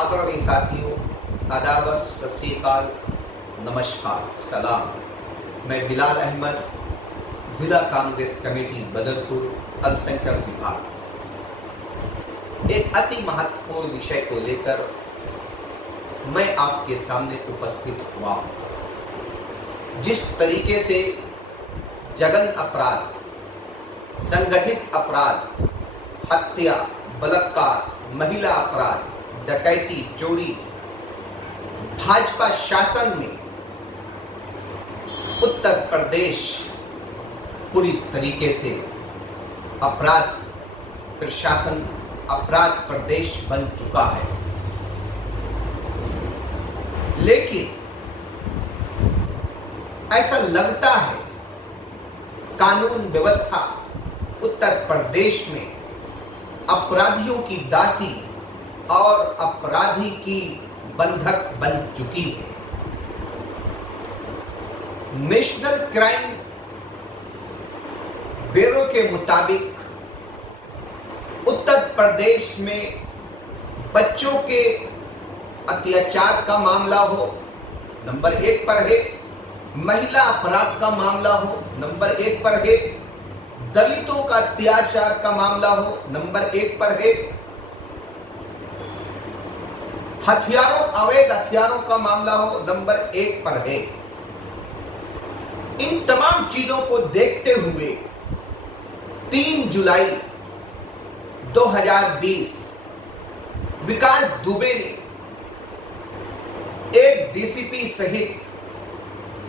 आदरणीय साथियों, आदाबर, सत श्री अकाल, नमस्कार, सलाम। मैं बिलाल अहमद, जिला कांग्रेस कमेटी बदरपुर, अल्पसंख्यक विभाग, एक अति महत्वपूर्ण विषय को लेकर मैं आपके सामने उपस्थित हुआ हूँ। जिस तरीके से जघन्य अपराध, संगठित अपराध, हत्या, बलात्कार, महिला अपराध, डकैती, चोरी भाजपा शासन में उत्तर प्रदेश पूरी तरीके से अपराध प्रशासन, अपराध प्रदेश बन चुका है। लेकिन ऐसा लगता है कानून व्यवस्था उत्तर प्रदेश में अपराधियों की दासी और अपराधी की बंधक बन चुकी है। नेशनल क्राइम ब्यूरो के मुताबिक उत्तर प्रदेश में बच्चों के अत्याचार का मामला हो, नंबर 1 पर है। महिला अपराध का मामला हो, नंबर 1 पर है। दलितों का अत्याचार का मामला हो, नंबर 1 पर है। हथियारों, अवैध हथियारों का मामला हो, नंबर 1 पर है। इन तमाम चीजों को देखते हुए 3 जुलाई 2020 विकास दुबे ने एक डीसीपी सहित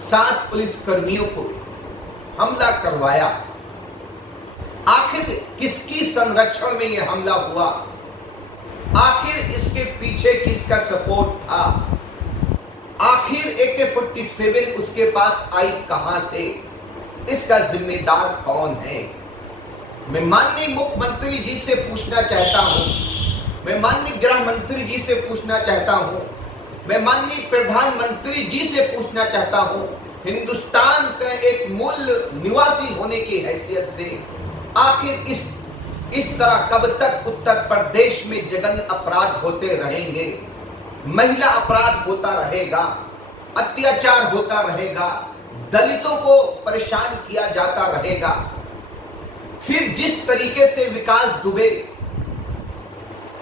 7 पुलिसकर्मियों को हमला करवाया। आखिर किसकी संरक्षण में यह हमला हुआ? आखिर इसके पीछे किसका सपोर्ट था? आखिर AK-47 उसके पास आई कहां से? इसका जिम्मेदार कौन है? मैं माननीय मुख्यमंत्री जी से पूछना चाहता हूं, मैं माननीय गृह मंत्री जी से पूछना चाहता हूं, मैं माननीय प्रधानमंत्री जी से पूछना चाहता हूं, हिंदुस्तान का एक मूल निवासी होने की हैसियत से आखिर इस तरह कब तक उत्तर प्रदेश में जघन्य अपराध होते रहेंगे? महिला अपराध होता रहेगा, अत्याचार होता रहेगा, दलितों को परेशान किया जाता रहेगा। फिर जिस तरीके से विकास दुबे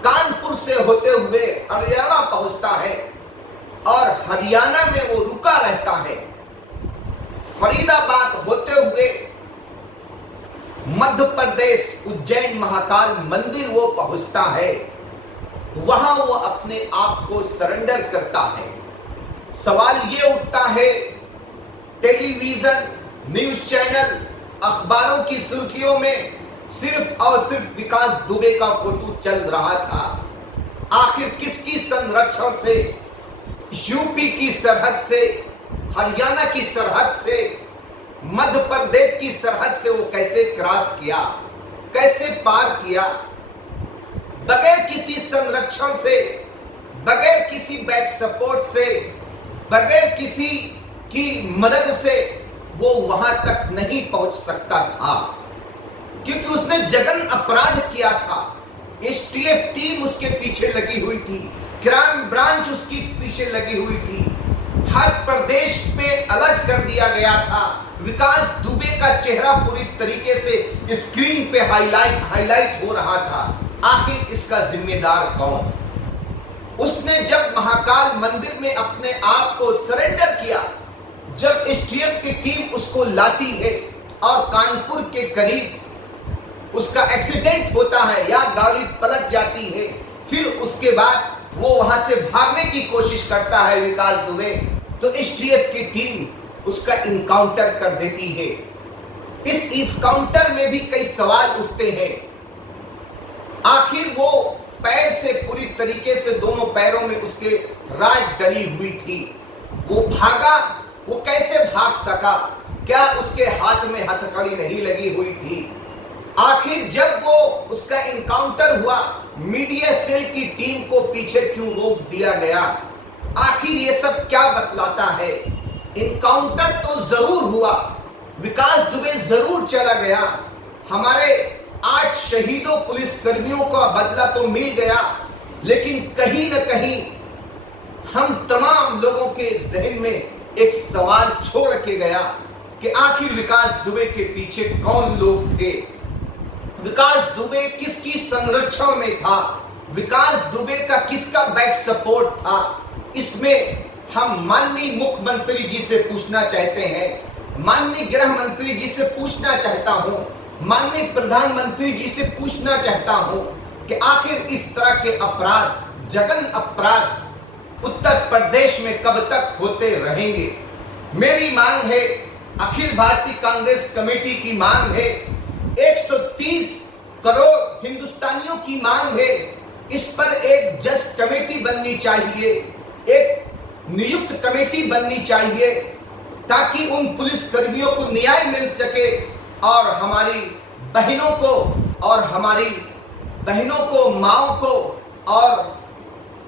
कानपुर से होते हुए हरियाणा पहुंचता है और हरियाणा में वो रुका रहता है, फरीदाबाद होते हुए मध्य प्रदेश उज्जैन महाकाल मंदिर वो पहुंचता है, वहां वो अपने आप को सरेंडर करता है। सवाल ये उठता है, टेलीविजन, न्यूज चैनल, अखबारों की सुर्खियों में सिर्फ और सिर्फ विकास दुबे का फोटो चल रहा था। आखिर किसकी संरक्षण से, यूपी की सरहद से, हरियाणा की सरहद से, मध्य प्रदेश की सरहद से वो कैसे क्रॉस किया, कैसे पार किया? बगैर किसी संरक्षण से, बगैर किसी बैक सपोर्ट से, बगैर किसी की मदद से वो वहां तक नहीं पहुंच सकता था, क्योंकि उसने जघन्य अपराध किया था। STF टीम उसके पीछे लगी हुई थी, क्राइम ब्रांच उसकी पीछे लगी हुई थी, हर प्रदेश में अलर्ट कर दिया गया था। विकास दुबे का चेहरा पूरी तरीके से स्क्रीन पे हाईलाइट हो रहा था। आखिर इसका जिम्मेदार कौन? उसने जब महाकाल मंदिर में अपने आप को सरेंडर किया, जब STF की टीम उसको लाती है और कानपुर के करीब उसका एक्सीडेंट होता है या गाड़ी पलट जाती है, फिर उसके बाद वो वहां से भागने की कोशिश करता है विकास दुबे, तो STF की टीम उसका इनकाउंटर कर देती है। इस इनकाउंटर में भी कई सवाल उठते हैं। आखिर वो पैर से पूरी तरीके से दोनों पैरों में उसके राड डली हुई थी, वो भागा, वो कैसे भाग सका? क्या उसके हाथ में हथकड़ी नहीं लगी हुई थी? आखिर जब वो उसका इनकाउंटर हुआ, मीडिया सेल की टीम को पीछे क्यों रोक दिया गया? आखिर ये सब क्या बतलाता है? इनकाउंटर तो जरूर हुआ, विकास दुबे जरूर चला गया, हमारे 8 शहीदों पुलिस कर्मियों का बदला तो मिल गया, लेकिन कहीं न कहीं हम तमाम लोगों के जहन में एक सवाल छोड़ के गया कि आखिर विकास दुबे के पीछे कौन लोग थे, विकास दुबे किसकी संरक्षण में था, विकास दुबे का किसका बैक सपोर्ट था। इसमें हम माननीय मुख्यमंत्री जी से पूछना चाहते हैं, माननीय गृह मंत्री जी से पूछना चाहता हूं, माननीय प्रधानमंत्री जी से पूछना चाहता हूं कि आखिर इस तरह के अपराध, जघन्य अपराध उत्तर प्रदेश में कब तक होते रहेंगे। मेरी मांग है, अखिल भारतीय कांग्रेस कमेटी की मांग है, 130 करोड़ हिंदुस्तानियों की मांग है, इस पर एक जज कमेटी बननी चाहिए, एक नियुक्त कमेटी बननी चाहिए, ताकि उन पुलिस कर्मियों को न्याय मिल सके और हमारी बहनों को माओं को और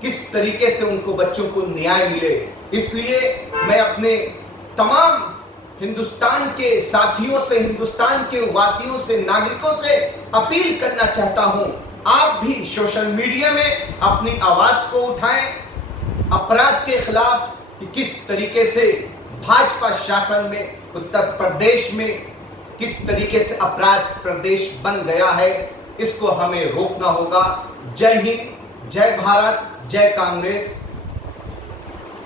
किस तरीके से उनको बच्चों को न्याय मिले। इसलिए मैं अपने तमाम हिंदुस्तान के साथियों से, हिंदुस्तान के वासियों से, नागरिकों से अपील करना चाहता हूं, आप भी सोशल मीडिया में अपनी आवाज को उठाएं अपराध के खिलाफ कि किस तरीके से भाजपा शासन में उत्तर प्रदेश में किस तरीके से अपराध प्रदेश बन गया है, इसको हमें रोकना होगा। जय हिंद, जय भारत, जय कांग्रेस।